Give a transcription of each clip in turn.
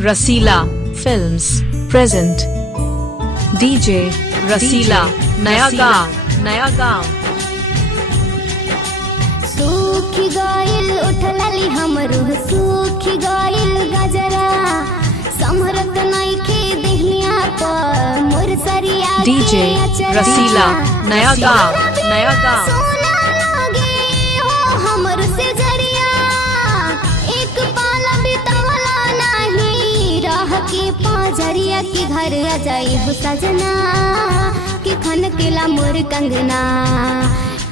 रसीला films present DJ रसीला नया गाँव सूखी गइल उठलली हमरो सूखी गइल गजरा समरत नइखे देहनिया पर मोर सरिया डीजे रसीला नया गाँव सोना लागे हो हमर से जरिया एक पाल बितवला नहीं रह के पाजरिया की घर आ जाई हो सजना कि खन केला मोर कंगना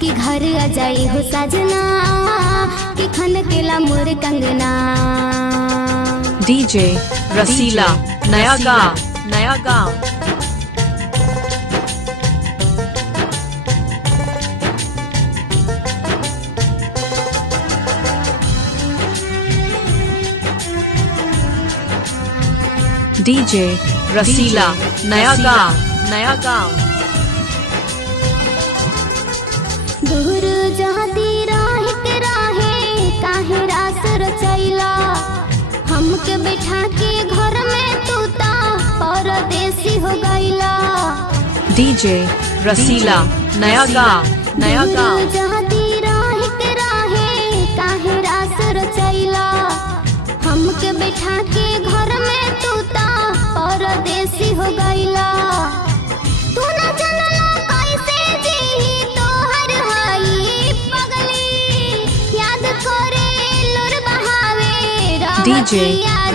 कि घर आ जाई हो सजना कि खन केला मोर कंगना डीजे रसीला नया गाँव डीजे रसीला नया गाँव दूर जाती राहित राहे काहे रास रचैला हमके बैठा के घर में तूता परदेसी हो गईला डीजे रसीला नया गाँव जाती राहित राहे काहे रास रचैला हमके बैठा के घर में तूता परदेसी हो गईला तू ना जानला कैसे जी तोहर हई पगली याद करे लुर बहावे डीजे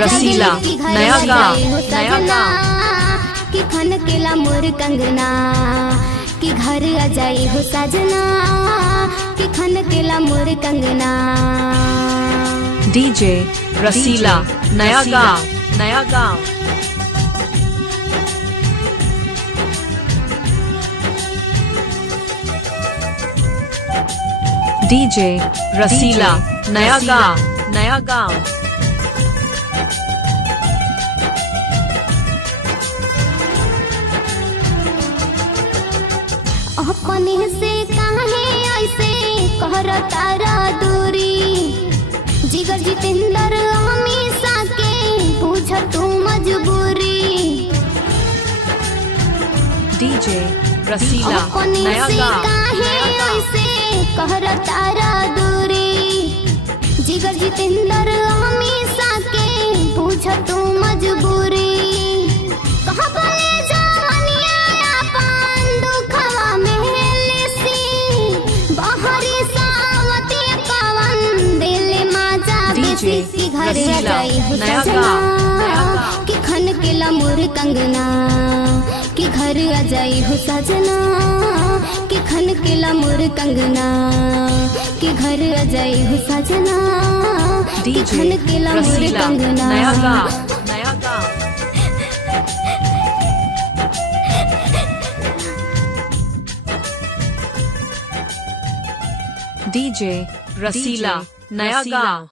रसीला नया गाँव कि खन केला मोर कंगना कि घर आ जाई हो सजना कि खन केला मोर कंगना डीजे रसीला नया गाँव डीजे रसीला नया गाँव अपने से काहे ऐसे कहर तारा दूरी जिगर जितेंद्र हमेशा के पूछ तू मजबूरी डीजे रसीला अपने नया से गाँव काहे ऐसे कहर तारा दूरी जिगर जितेंद्र हमेशा के पूछ तू मजबूरी कहाँ बने जवानिया अपन दुखवा में लेसी बाहरी सावती कवन दिल माजा बेसी की घर आ जाई हो सजना कि खन केला मोर कंगना कि घर आ जाई हो सजना कि खन केला मोर कंगना कि घर आ जाई हो सजना कि खन केला मोर कंगना नया गाँव डीजे रसीला नया गाँव